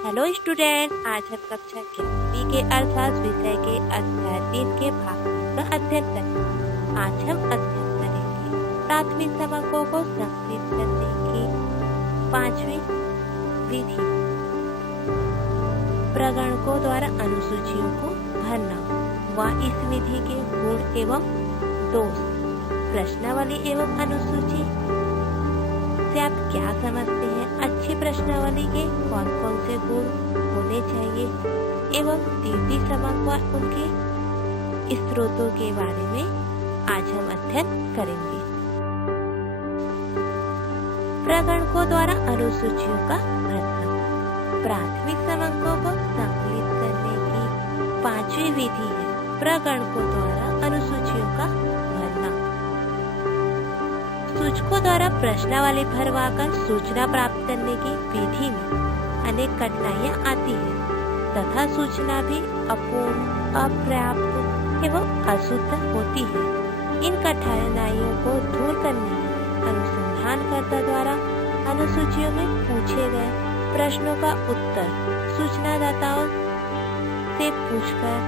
Hello student, आज हम कक्षा 11वीं के अर्थशास्त्र विषय के अध्याय 3 के भाग 3 का अध्ययन करेंगे। आज हम अध्ययन करेंगे प्राथमिक क्रमांकों को संकलित करने की 5वीं विधि, प्रगणकों द्वारा अनुसूचियों को भरना व इस विधि के गुण एवं दोष। प्रश्नावली एवं अनुसूची से आप क्या समझते हैं? अच्छी प्रश्नावली के कौन कौन से गुण होने चाहिए एवं द्वितीय क्रमांक व उनके स्रोतों के बारे में आज हम अध्ययन करेंगे। प्रगणकों द्वारा अनुसूचियों का भरना प्राथमिक क्रमांकों को संकलित करने की 5वीं विधि है प्रगणकों द्वारा अनुसूचियों का भरना। सूचकों द्वारा प्रश्नावली भरवाकर सूचना प्राप्त करने की विधि में अनेक कठिनाइयाँ आती हैं तथा सूचना भी अपूर्ण, अपर्याप्त एवं अशुद्ध होती है। इन कठिनाइयों को दूर करने के लिए अनुसंधानकर्ता द्वारा अनुसूचियों में पूछे गए प्रश्नों का उत्तर सूचनादाताओं से पूछकर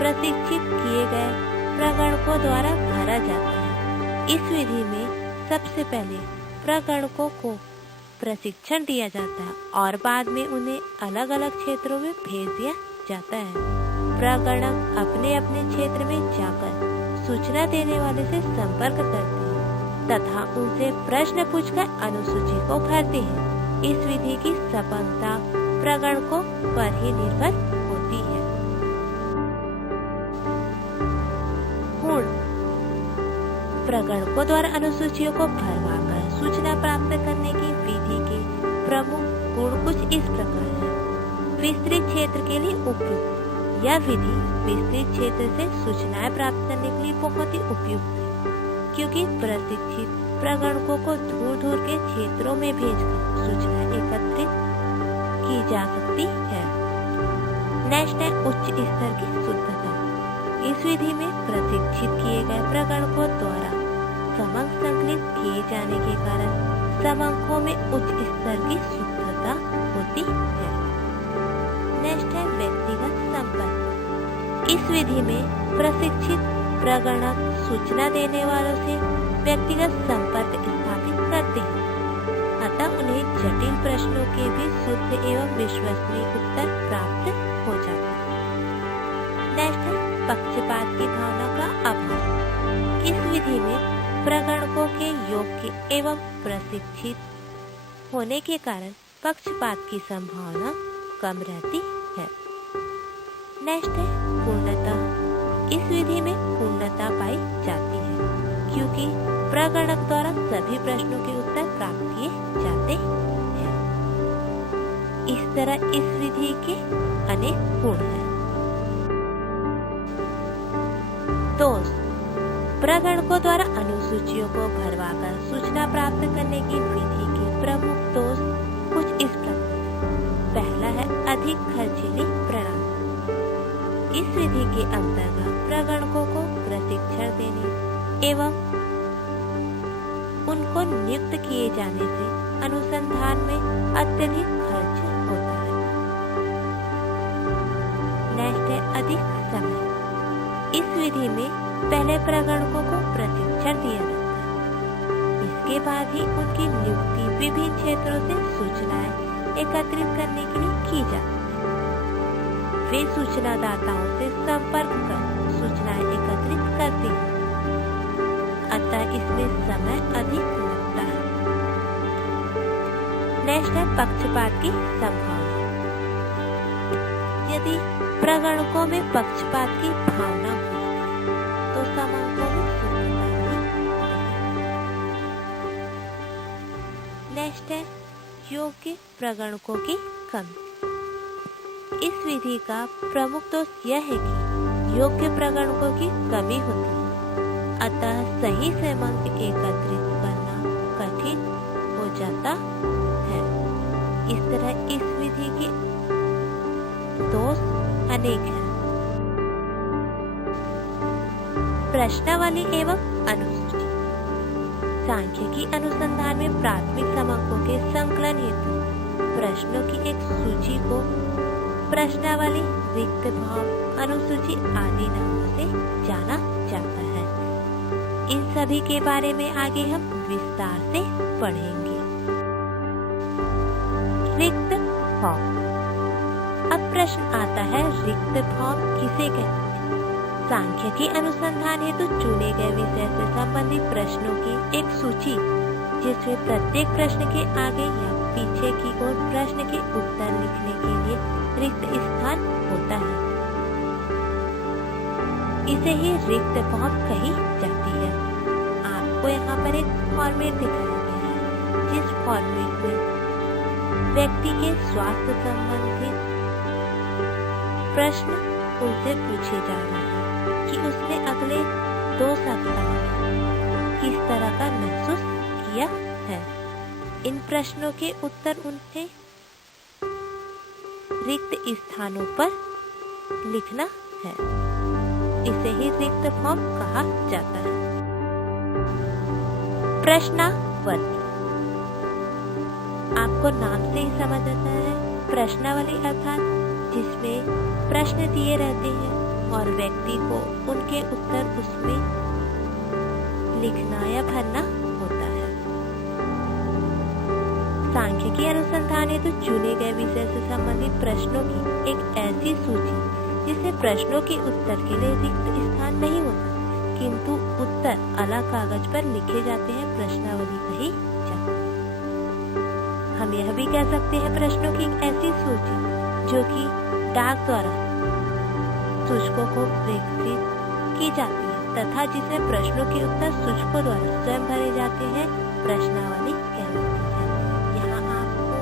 प्रशिक्षित किए गए प्रगणकों द्वारा भरा जाता है। इस विधि में सबसे पहले प्रगणकों को प्रशिक्षण दिया जाता है और बाद में उन्हें अलग अलग क्षेत्रों में भेज दिया जाता है। प्रगणक अपने अपने क्षेत्र में जाकर सूचना देने वाले से संपर्क करते हैं तथा उनसे प्रश्न पूछकर अनुसूची को भरते हैं। इस विधि की सफलता प्रगणकों पर ही निर्भर होती है। गुण प्रगणकों द्वारा अनुसूचियों को भरवाकर सूचना प्राप्त करने की विधि के प्रमुख गुण कुछ इस प्रकार है। विस्तृत क्षेत्र के लिए उपयुक्त। यह विधि विस्तृत क्षेत्र से सूचनाएं प्राप्त करने के लिए बहुत ही उपयुक्त है, क्योंकि प्रशिक्षित प्रगणकों को दूर दूर के क्षेत्रों में भेजकर सूचना एकत्रित की जा सकती है। नेक्स्ट है उच्च स्तर की शुद्धता। इस विधि में प्रशिक्षित किए गए प्रगणकों द्वारा क्रमांक संकलित किए जाने के कारण क्रमांकों में उच्च स्तर की शुद्धता होती है। नेक्स्ट है व्यक्तिगत संपर्क। इस विधि में प्रशिक्षित प्रगणक सूचना देने वालों से व्यक्तिगत संपर्क स्थापित करते हैं, अतः उन्हें जटिल प्रश्नों के भी शुद्ध एवं विश्वसनीय उत्तर प्राप्त हो जाते हैं। नेक्स्ट है पक्षपात की भावना का अभाव। इस विधि में प्रगणकों के योग्य एवं प्रशिक्षित होने के कारण पक्षपात की संभावना कम रहती है। नेक्स्ट है पूर्णता। इस विधि में पूर्णता पाई जाती है, क्योंकि प्रगणक द्वारा सभी प्रश्नों के उत्तर प्राप्त किए जाते हैं। इस तरह इस विधि के अनेक गुण हैं। दोष प्रगणकों द्वारा अनुसूचियों को भरवाकर सूचना प्राप्त करने की विधि के प्रमुख दोष कुछ इस प्रकार। पहला है अधिक खर्चीली प्रणाली। इस विधि के अंतर्गत प्रगणकों को प्रशिक्षण देने एवं उनको नियुक्त किए जाने से अनुसंधान में अत्यधिक खर्च होता है। नेक्स्ट है अधिक समय। इस विधि में पहले प्रगणकों को प्रशिक्षण दिया जाता है, इसके बाद ही उनकी नियुक्ति विभिन्न क्षेत्रों से सूचनाएं एकत्रित करने के लिए की जाती है। वे सूचनादाताओं से संपर्क कर सूचनाएं एकत्रित करते हैं, अतः इसमें समय अधिक लगता है। नेक्स्ट है पक्षपात की संभावना। यदि प्रगणकों में पक्षपात की भावना हो तो क्रमांकों में शुद्धता नहीं रहेगी। नेक्स्ट है योग्य प्रगणकों की कमी। इस विधि का प्रमुख दोष यह है कि योग्य प्रगणकों की कमी होती है, अतः सही क्रमांक एकत्रित करना कठिन हो जाता है। इस तरह इस विधि के दोष अनेक हैं। प्रश्नावली एवं अनुसूची। सांख्यिकी अनुसंधान में प्राथमिक क्रमांकों के संकलन हेतु प्रश्नों की एक सूची को प्रश्नावली, रिक्त भाव, अनुसूची आदि नामों से जाना जाता है। इन सभी के बारे में आगे हम विस्तार से पढ़ेंगे। रिक्त फॉर्म। अब प्रश्न आता है, रिक्त फॉर्म किसे कहते हैं? सांख्यिकी अनुसंधान हेतु चुने गए विषय से संबंधित प्रश्नों की एक सूची, जिसमें प्रत्येक प्रश्न के आगे या पीछे की ओर प्रश्न के उत्तर लिखने के लिए रिक्त स्थान होता है। इसे ही रिक्त फॉर्म कही जाती है। आपको यहाँ पर एक फॉर्मेट दिखाया गया है, जिस फॉर्मेट में व्यक्ति के स्वास्थ्य संबंधित प्रश्न उनसे पूछे जा रहे हैं कि उसने अगले 2 सप्ताह में किस तरह का महसूस किया है। इन प्रश्नों के उत्तर उन्हें रिक्त स्थानों पर लिखना है। इसे ही रिक्त फॉर्म कहा जाता है। प्रश्नावली। आपको नाम से ही समझ आता है, प्रश्नावली अर्थात जिसमें प्रश्न दिए रहते हैं और व्यक्ति को उनके उत्तर उसमें लिखना या भरना होता है। सांख्यिकी अनुसंधान हेतु चुने गए विषय से संबंधित प्रश्नों की एक ऐसी सूची, जिसमें प्रश्नों के उत्तर के लिए रिक्त स्थान नहीं होता, किंतु उत्तर अलग कागज पर लिखे जाते हैं, प्रश्नावली कही जाती है। हम यह भी कह सकते हैं प्रश्नों की एक ऐसी सूची जो कि डाक द्वारा सूचकों को प्रेषित की जाती है तथा जिसमें प्रश्नों के उत्तर सूचकों द्वारा स्वयं भरे जाते हैं, प्रश्नावली कहलाती है। यहाँ आपको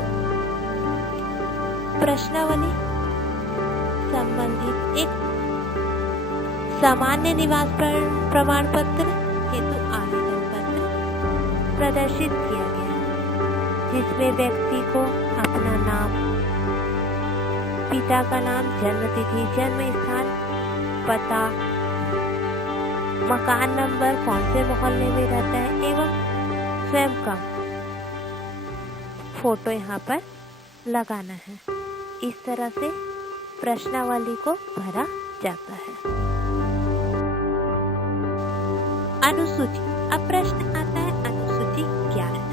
प्रश्नावली संबंधित एक सामान्य निवास प्रमाण पत्र हेतु आवेदन पत्र प्रदर्शित किया गया है, जिसमें व्यक्ति को अपना नाम, पिता का नाम, जन्म तिथि, जन्म स्थान, पता, मकान नंबर, कौन से मोहल्ले में रहता है एवं स्वयं का फोटो यहाँ पर लगाना है। इस तरह से प्रश्नावली को भरा जाता है। अनुसूची। अब प्रश्न आता है, अनुसूची क्या है?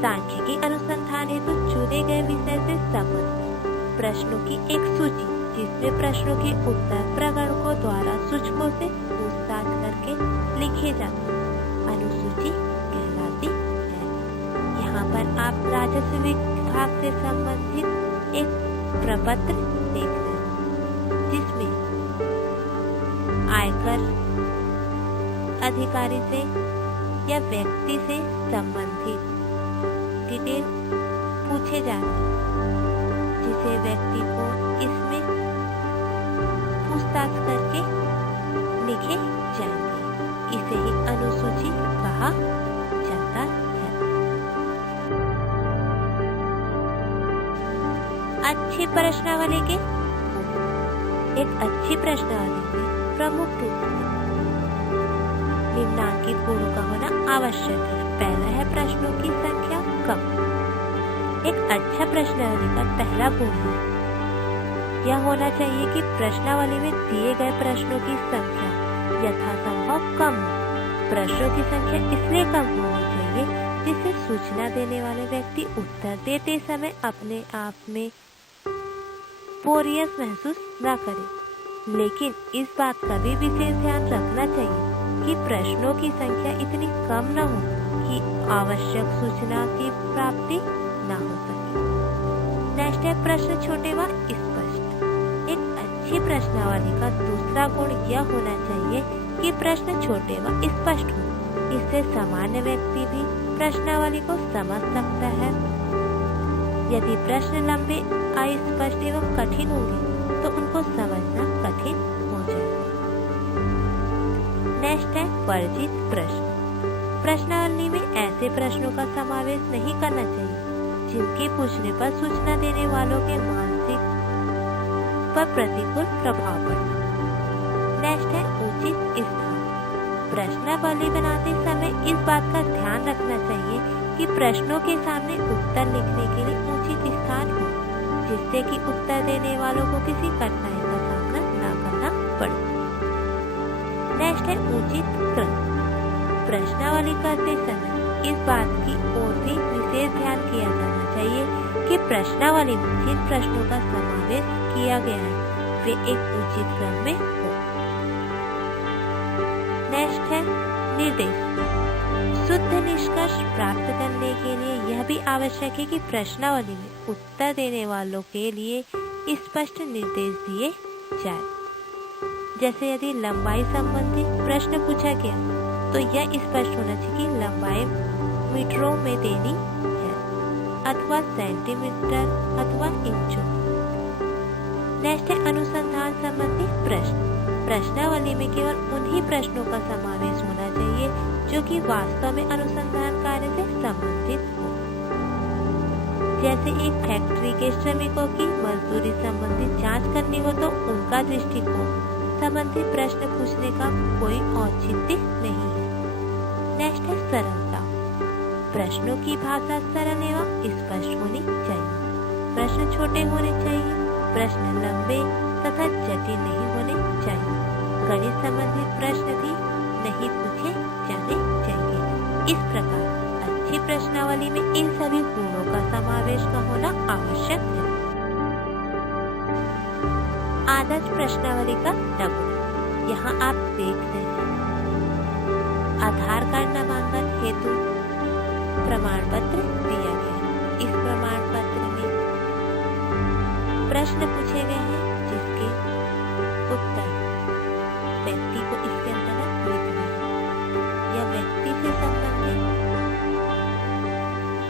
सांख्यिकी अनुसंधान हेतु चुने गए विषय से संबंधित प्रश्नों की एक सूची, जिसमें प्रश्नों के उत्तर प्रगणकों द्वारा सूचकों से पूछताछ करके लिखे जाते हैं, अनुसूची कहलाती है। यहाँ पर आप राजस्व विभाग से संबंधित एक प्रपत्र देख रहे हैं, जिसमें आयकर अधिकारी से या व्यक्ति से संबंधित डिटेल पूछे जा रहे हैं, जिसे व्यक्ति को इसमें पूछताछ करके लिखे जाएंगे। इसे ही अनुसूची कहा जाता है। अच्छी प्रश्नावली के एक अच्छी प्रश्नावली में प्रमुख रूप से निम्नांकित गुणों का होना आवश्यक है। पहला है प्रश्नों की संख्या कम। एक अच्छा प्रश्नावली का पहला गुण है यह होना चाहिए कि प्रश्नावली में दिए गए प्रश्नों की संख्या यथासंभव कम हो। प्रश्नों की संख्या इसलिए कम होनी चाहिए जिससे सूचना देने वाले व्यक्ति उत्तर देते समय अपने आप में बोरियत महसूस न करे। लेकिन इस बात का भी विशेष ध्यान रखना चाहिए कि प्रश्नों की संख्या इतनी कम न हो कि आवश्यक सूचना की प्राप्ति न हो सके। नेक्स्ट है प्रश्न छोटे व स्पष्ट। एक अच्छी प्रश्नावली का दूसरा गुण यह होना चाहिए कि प्रश्न छोटे व स्पष्ट हो। इससे सामान्य व्यक्ति भी प्रश्नावली को समझ सकता है। यदि प्रश्न लंबे, अस्पष्ट एवं कठिन होंगे तो उनको समझना कठिन हो जाएगा। नेक्स्ट है वर्जित प्रश्न। प्रश्नावली में ऐसे प्रश्नों का समावेश नहीं करना चाहिए जिनके पूछने पर सूचना देने वालों के मानसिक पर प्रतिकूल प्रभाव पड़े। नेक्स्ट है उचित स्थान। प्रश्नावली बनाते समय इस बात का ध्यान रखना चाहिए कि प्रश्नों के सामने उत्तर लिखने के लिए उचित स्थान हो। जिससे कि उत्तर देने वालों को किसी कठिनाई का सामना न करना पड़े। नेक्स्ट है उचित क्रम। प्रश्नावली करते समय इस बात की ओर भी विशेष ध्यान किया जाना चाहिए कि प्रश्नावली में जिन प्रश्नों का समावेश किया गया है वे एक उचित क्रम में हो। नेक्स्ट है निर्देश। शुद्ध निष्कर्ष प्राप्त करने के लिए यह भी आवश्यक है कि प्रश्नावली में उत्तर देने वालों के लिए स्पष्ट निर्देश दिए जाए। जैसे यदि लंबाई संबंधी प्रश्न पूछा गया तो यह स्पष्ट होना चाहिए कि लंबाई मीटरों में देनी है अथवा सेंटीमीटर अथवा इंचों। नेक्स्ट है अनुसंधान संबंधी प्रश्न। प्रश्नावली में केवल उन्हीं प्रश्नों का समावेश होना चाहिए जो कि वास्तव में अनुसंधान कार्य से संबंधित हो। जैसे एक फैक्ट्री के श्रमिकों की मजदूरी संबंधी जांच करनी हो तो उनका दृष्टिकोण संबंधित प्रश्न पूछने का कोई औचित्य नहीं है। नेक्स्ट है सरलता। प्रश्नों की भाषा सरल एवं स्पष्ट होनी चाहिए। प्रश्न छोटे होने चाहिए। प्रश्न लंबे तथा जटिल नहीं होने चाहिए। गणित संबंधित प्रश्न भी नहीं पूछे जाने चाहिए। इस प्रकार अच्छी प्रश्नावली में इन सभी गुणों का समावेश का होना आवश्यक है। आदर्श प्रश्नावली का नमूना यहाँ आप देख रहे हैं। आधार कार्ड नामांकन हेतु प्रमाण पत्र दिया गया है। इस प्रमाण पत्र में प्रश्न पूछे गए हैं जिसके उत्तर व्यक्ति को इसके अंतर्गत लिखना है। यह व्यक्ति से संबंधित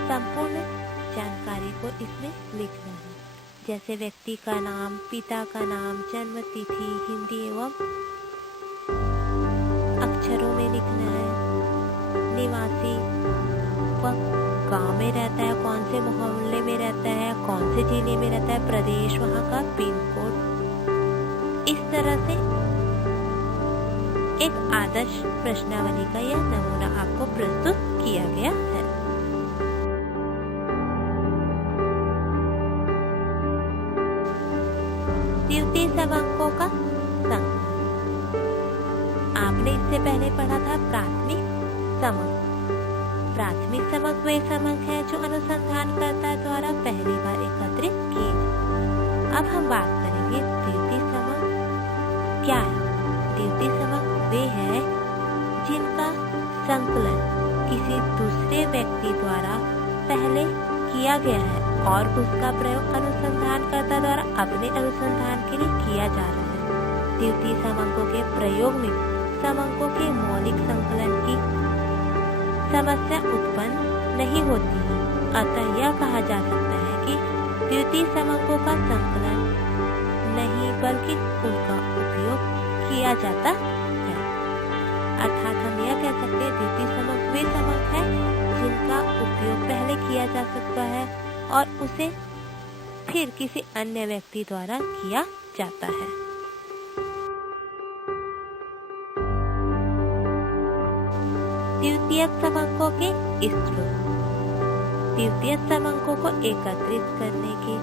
संपूर्ण जानकारी को इसमें लिखना है। जैसे व्यक्ति का नाम, पिता का नाम, जन्म तिथि हिंदी एवं अक्षरों में लिखना है। निवासी वह गांव में रहता है, कौन से मोहल्ले में रहता है, कौन से जिले में रहता है, प्रदेश, वहां का पिन कोड। इस तरह से एक आदर्श प्रश्नावली का यह नमूना आपको प्रस्तुत किया गया है। द्वितीय समंकों का संग। आपने इससे पहले पढ़ा था प्राथमिक समंक। प्राथमिक समंक वे समंक है जो अनुसंधानकर्ता द्वारा पहली बार एकत्रित किए। अब हम बात करेंगे द्वितीय समंक क्या है। द्वितीय समंक वे है जिनका संकलन किसी दूसरे व्यक्ति द्वारा पहले किया गया है और उसका प्रयोग अनुसंधानकर्ता द्वारा अपने अनुसंधान के लिए किया जा रहा है। द्वितीय समंकों के प्रयोग में समंकों के मौलिक संकलन की समस्या उत्पन्न नहीं होती है। अतः यह कहा जा सकता है कि द्वितीय समंकों का संकलन नहीं बल्कि उनका उपयोग किया जाता है। अर्थात हम यह कह सकते हैं द्वितीय समंक वे समंक है जिनका उपयोग पहले किया जा सकता है और उसे फिर किसी अन्य व्यक्ति द्वारा किया जाता है। द्वितीयक समंकों के स्रोत। द्वितीयक समंकों को एकत्रित करने के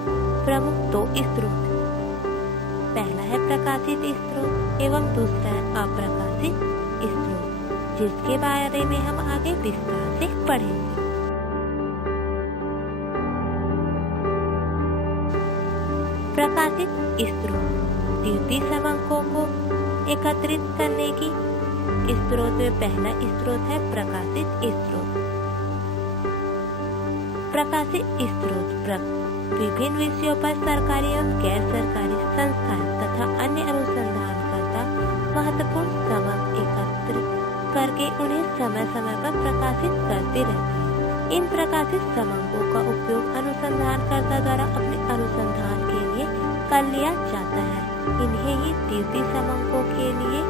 प्रमुख दो स्रोत हैं। पहला है प्रकाशित स्रोत एवं दूसरा है अप्रकाशित स्रोत, जिसके बारे में हम आगे विस्तार से पढ़ेंगे। प्रकाशित स्रोत। द्वितीय समंकों को एकत्रित करने की स्रोत में पहला स्रोत है प्रकाशित स्रोत। प्रकाशित स्रोत विभिन्न विषयों पर सरकारी एवं गैर सरकारी संस्थाएं तथा अन्य अनुसंधानकर्ता महत्वपूर्ण समंक एकत्र करके उन्हें समय समय पर प्रकाशित करते रहते हैं। इन प्रकाशित समंकों का उपयोग अनुसंधानकर्ता द्वारा अपने अनुसंधान के लिए कर लिया जाता है। इन्हें ही द्वितीय समंकों के लिए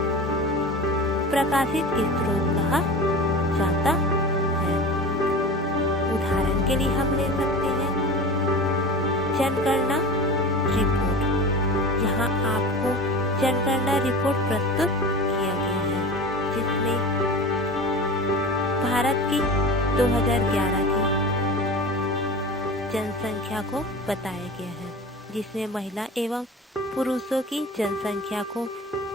प्रकाशित स्रोत कहा जाता है। उदाहरण के लिए हम ले सकते हैं जनगणना रिपोर्ट। यहाँ आपको जनगणना रिपोर्ट प्रस्तुत किया गया है जिसमें भारत की 2011 की जनसंख्या को बताया गया है। जिसमें महिला एवं पुरुषों की जनसंख्या को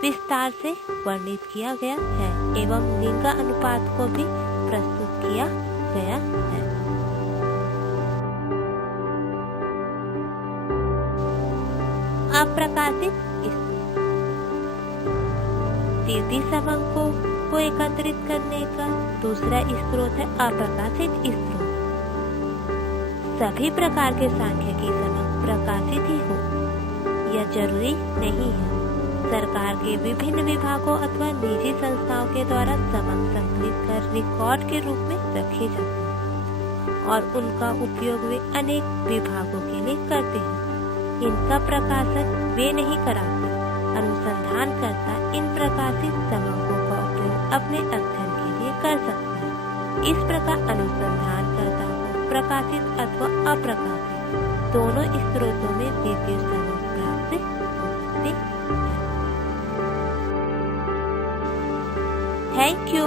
विस्तार से वर्णित किया गया है एवं लिंग अनुपात को भी प्रस्तुत किया गया है। अप्रकाशित कीर्ति समंकों को एकत्रित करने का दूसरा स्रोत है अप्रकाशित स्रोत। सभी प्रकार के सांख्यिकी समंक प्रकाशित ही हो यह जरूरी नहीं है। सरकार के विभिन्न विभागों अथवा निजी संस्थाओं के द्वारा समंक संकलित कर रिकॉर्ड के रूप में रखे जाते हैं और उनका उपयोग वे अनेक विभागों के लिए करते हैं। इनका प्रकाशन वे नहीं कराते। अनुसंधानकर्ता इन प्रकाशित समंकों का उपयोग अपने अध्ययन के लिए कर सकते हैं। इस प्रकार अनुसंधानकर्ता को प्रकाशित अथवा अप्रकाशित दोनों स्रोतों में द्वितीय समंक प्राप्त हो सकते हैं। Thank you.